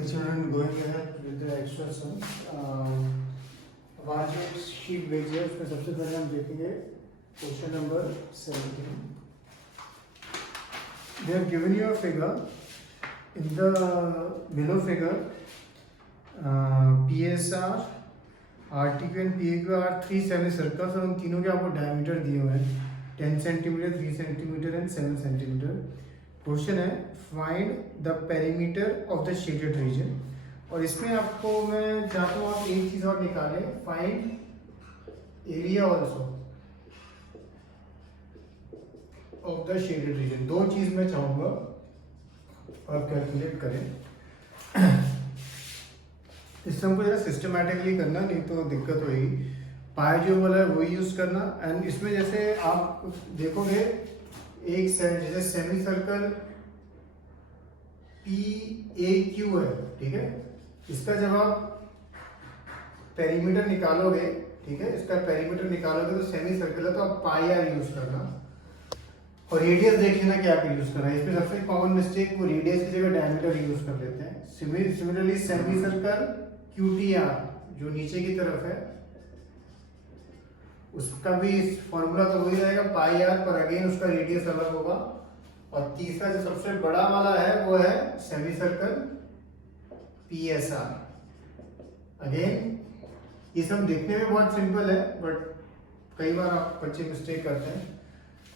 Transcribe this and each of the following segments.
Okay, children, going ahead with the extra sums. अब आज एक शीट भेजी है, उसमें सबसे पहले हम देखेंगे question number 17. They have given you a figure. In the below figure, PSR, RTQ and PAQ are three semicircles और उन तीनों के आपको डायमीटर दिए हुए हैं 10 centimetre, 3 centimetre and 7 centimetre. Question है find the perimeter of the shaded region. और इसमें आपको मैं चाहता हूँ आप एक चीज और निकालें, find area also of the shaded reason. दो चीज मैं चाहूंगा आप कैलकुलेट करें. इस हमको जरा सिस्टमैटिकली करना, नहीं तो दिक्कत होगी. पाई जो वाला है वही यूज करना. एंड इसमें जैसे आप देखोगे एक जैसे सेमी सर्कल PAQ है, ठीक है. इसका जब आप पेरीमीटर निकालोगे, ठीक है, इसका पेरीमीटर निकालोगे तो सेमी सर्कल है तो आप पाई आर यूज करना. और रेडियस देख लेना क्या पे यूज करना है. इसमें सबसे कॉमन मिस्टेक वो रेडियस की जगह डायमीटर यूज कर लेते हैं. सिमिलरली सेमी सर्कल QTR जो नीचे की तरफ है उसका भी फॉर्मूला तो वही रहेगा पाई आर, पर अगेन उसका रेडियस अलग होगा. और तीसरा जो सबसे बड़ा वाला है वो है सेमी सर्कल PSR. अगेन ये सब देखने में बहुत सिंपल है बट कई बार आप बच्चे मिस्टेक करते हैं,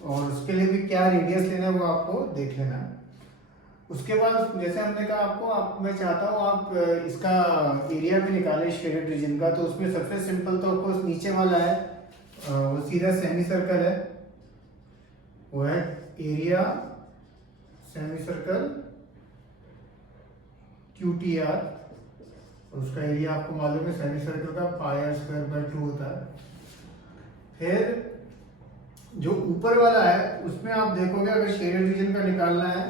और उसके लिए भी क्या रेडियस लेना है वो आपको देख लेना है. उसके बाद जैसे हमने कहा आपको मैं चाहता हूँ आप इसका एरिया भी निकालें शेडेड रीजन का. तो उसमें सबसे सिंपल तो आपको नीचे वाला है वो सीधा सेमी सर्कल है, वो है एरिया सेमी सर्कल QTR. उसका एरिया आपको मालूम है सेमी सर्कल का पाई आर स्क्वायर बाय 2 होता है. फिर जो ऊपर वाला है उसमें आप देखोगे अगर शेडेड रीजन का निकालना है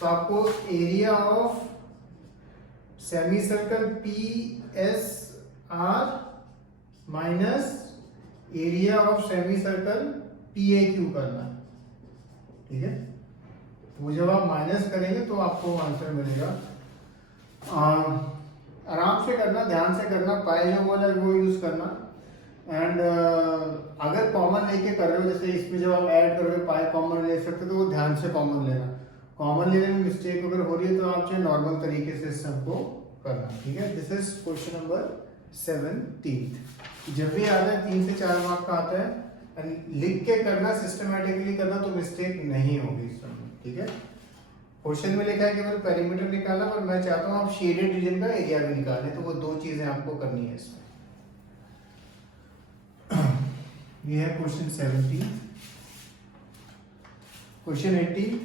तो आपको area of semi circle PSR minus area of semi circle PAQ करना, ठीक है. वो जब आप माइनस करेंगे तो आपको आंसर मिलेगा. आराम से करना, ध्यान से करना. पाई जो वाला वो यूज करना. एंड अगर कॉमन लेके कर रहे हो, जैसे इसमें जब आप ऐड करोगे पाई कॉमन ले सकते हो तो वो ध्यान से कॉमन लेना. कॉमन लेने में मिस्टेक अगर हो रही है तो आप जो नॉर्मल तरीके से सबको करना, ठीक है. This is question number 17. जब भी आता है 3 से 4 मार्क का आता है. लिख के करना, सिस्टमैटिकली करना तो मिस्टेक नहीं होगी इसमें, ठीक है. क्वेश्चन में लिखा है केवल पेरीमीटर निकालना, पर मैं चाहता हूँ आप शेडेड रीजन का एरिया भी निकालें. तो वो दो चीजें आपको करनी है इसमें. ये है question 17. Question 18.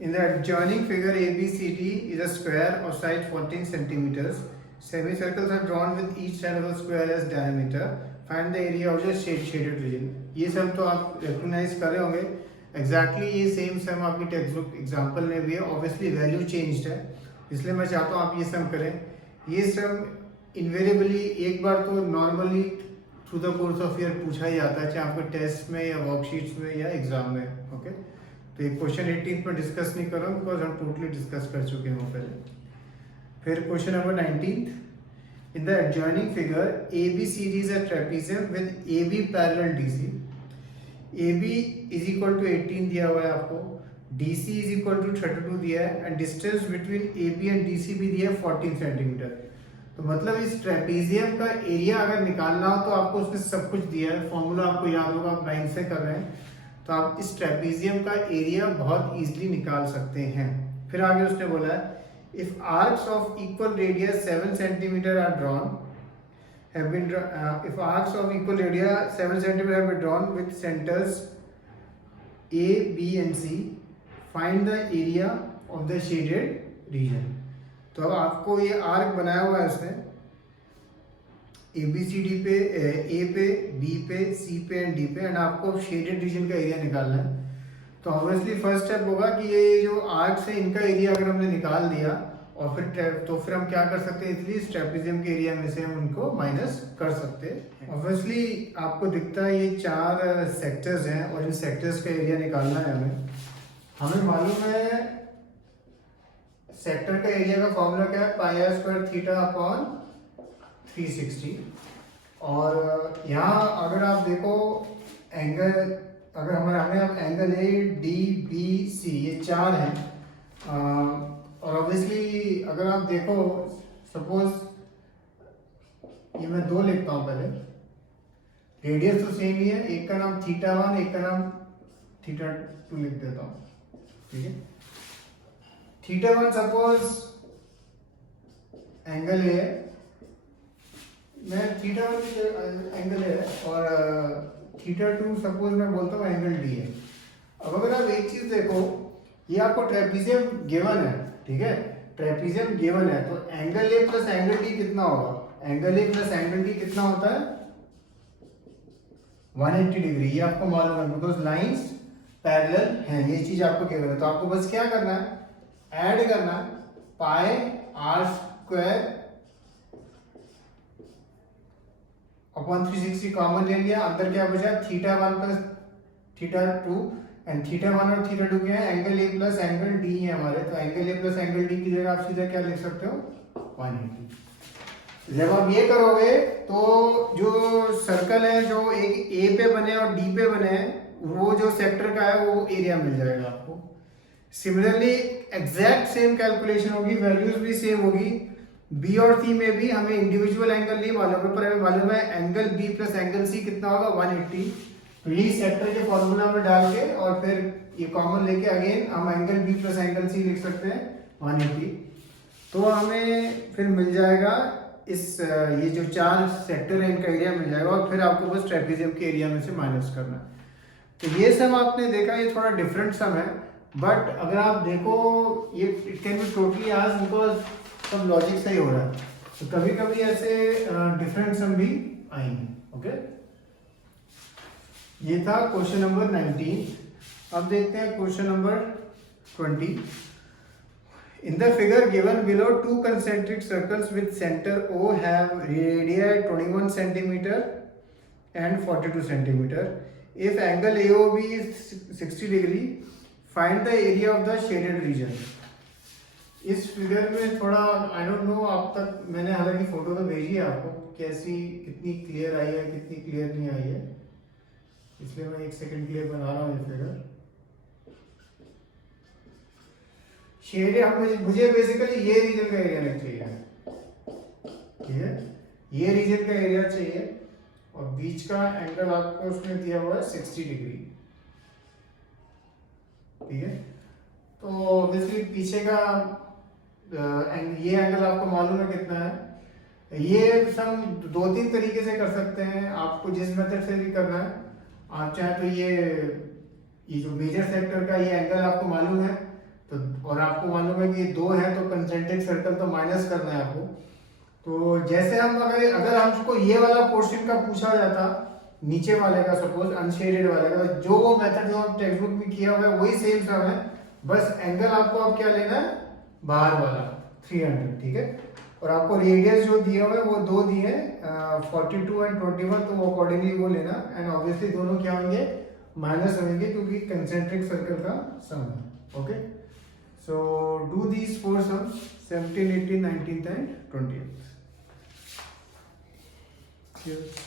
In the adjoining figure ABCD is a square of side 14 centimeters. Semicircles are drawn with each side of the square as diameter. Find the area of the shaded region. ये सब तो आप recognize कर रहे होंगे. Exactly ये same सम आपकी text book example में भी है. ऑब्वियसली वैल्यू चेंज्ड है, इसलिए मैं चाहता हूँ आप ये सम करें. ये सम इन्वेरिएबली एक बार तो normally through the course of year पूछा ही जाता है, चाहे आपको टेस्ट में या वर्कशीट्स में या एग्जाम में. ओके, तो ये क्वेश्चन 18 पर डिस्कस नहीं कर रहा हूँ बिकॉज हम टोटली डिस्कस कर चुके हैं पहले. फिर question number 19. In the adjoining figure ABCD is a trapezium with AB parallel DC. AB is equal to 18 दिया हुआ है आपको, DC इज इक्वल टू 32 दिया है, and distance between AB and DC भी दिया है 14 सेंटीमीटर. तो मतलब इस ट्रेपेजियम का एरिया अगर निकालना हो तो आपको उसमें सब कुछ दिया है. फॉर्मूला आपको याद होगा, आप 9 से कर रहे हैं, तो आप इस ट्रेपेजियम का एरिया बहुत इजीली निकाल सकते हैं. फिर आगे उसने बोला है if arcs of equal radius 7 centimetre are drawn have been if arcs of equal area 7 centimeter have been drawn with centers A, B and C, find the area of the shaded region. तो अब आपको ये arc बनाया हुआ है इसमें ABCD पे, A पे, B पे, C पे एंड D पे, एंड आपको शेडेड रीजन का एरिया निकालना है. तो ऑब्वियसली फर्स्ट स्टेप होगा कि ये जो आर्क्स है इनका एरिया अगर हमने निकाल दिया और फिर हम क्या कर सकते हैं, इसलिए इस ट्रेपेजियम के एरिया में से हम उनको माइनस कर सकते हैं. ऑब्वियसली आपको दिखता है ये 4 सेक्टर्स हैं और इन सेक्टर्स का एरिया निकालना है हमें. मालूम है सेक्टर का एरिया का फॉर्मूला क्या है, पाई आर स्क्वायर थीटा अपॉन 360। और यहाँ अगर आप देखो एंगल, अगर हमें अब angle A D B C ये 4 हैं, और ऑब्वियसली अगर आप देखो सपोज ये मैं 2 लिखता हूँ पहले, रेडियस तो सेम ही है, एक का नाम थीटा 1 एक का नाम थीटा 2 लिख देता हूँ, ठीक है। थीटा 1 सपोज एंगल ए है, मैं थीटा 1 एंगल है, और थीटा 2 सपोज मैं बोलता हूँ एंगल डी है। अब अगर आप एक चीज देखो, ये आपको ट्रेपीजियम गिवन है, ठीक है, ट्रेपीजियम गिवन है, तो angle A plus angle D कितना होगा, angle A plus angle D कितना होता है 180 डिग्री, ये आपको मालूम है बिकॉज लाइंस पैरेलल हैं, ये चीज आपको गिवन है। तो आपको बस क्या करना है, ऐड करना है, पाई आर स्क्वायर अपॉन 360 कॉमन ले लिया, अंदर क्या बचा theta 1 plus theta 2, and theta 1 और थीटा 2 क्या है, angle A plus angle D है हमारे, तो angle A plus angle D की जगह आप सीधा क्या लिख सकते हो 180। जब आप ये करोगे तो जो सर्कल है जो एक ए पे बने और डी पे बने हैं, वो जो सेक्टर का है वो एरिया मिल जाएगा आपको। सिमिलरली एग्जैक्ट सेम कैलकुलेशन होगी, वैल्यूज भी सेम होगी, बी और सी में भी हमें इंडिविजुअल एंगल नहीं मालूम है, पर हमें मालूम है angle B plus angle C कितना होगा 180। तो यही सेक्टर के फॉर्मूला में डाल के और फिर ये कॉमन लेके अगेन हम angle B plus angle C लिख सकते हैं 180। तो हमें फिर मिल जाएगा इस ये जो 4 सेक्टर है इनका एरिया मिल जाएगा, और फिर आपको बस ट्रेपीजियम के एरिया में से माइनस करना है। तो ये सम आपने देखा, ये थोड़ा डिफरेंट सम है, बट अगर आप देखो ये it can be totally asked because सब लॉजिक से ही हो रहा है, तो कभी कभी ऐसे डिफरेंट सम भी आएंगे। ओके, ये था क्वेश्चन नंबर 19। अब देखते हैं question number 20। In the figure given below, 2 concentric circles with center O have radii 21 centimeter and 42 centimeter. If angle AOB is 60 degree, find the area of the shaded region. इस figure में थोड़ा I don't know, अब तक मैंने हालांकि photo तो भेजी है आपको, कैसी कितनी क्लियर आई है कितनी क्लियर नहीं आई है, इसलिए मैं 1 सेकंड के लिए बना रहा हूँ ये फिगर। शेड मुझे बेसिकली ये रीजन का एरिया नहीं चाहिए, ठीक है, ये रीजन का एरिया चाहिए, और बीच का एंगल आपको उसने दिया हुआ है 60 डिग्री, ठीक है। तो ऑब्वियसली पीछे का ये एंगल आपको मालूम है कितना है। ये हम 2-3 तरीके से कर सकते हैं, आपको जिस मेथड से भी करना है। आप चाहे तो ये जो मेजर सेक्टर का ये एंगल आपको मालूम है, तो और आपको मालूम है कि 2 है तो कंसेंट्रिक सर्कल तो माइनस करना है आपको। तो जैसे हम अगर हमको ये वाला पोर्शन का पूछा जाता, नीचे वाले का सपोज अनशेडेड वाले का, जो वो मेथड जो हम टेक्स्ट बुक में किया हुआ है वही सेम सम है, बस एंगल आपको अब क्या लेना है बाहर वाला 300, ठीक है। और आपको रेडियस जो दिया हुआ है वो 2 दिए 42 एंड 21, तो वो अकॉर्डिंगली वो लेना, एंड ऑब्वियसली दोनों क्या होंगे माइनस होंगे क्योंकि कंसेंट्रिक सर्कल का सम है। Okay, so do these 4 sums 17, 18, 19th and 20th. Cheers.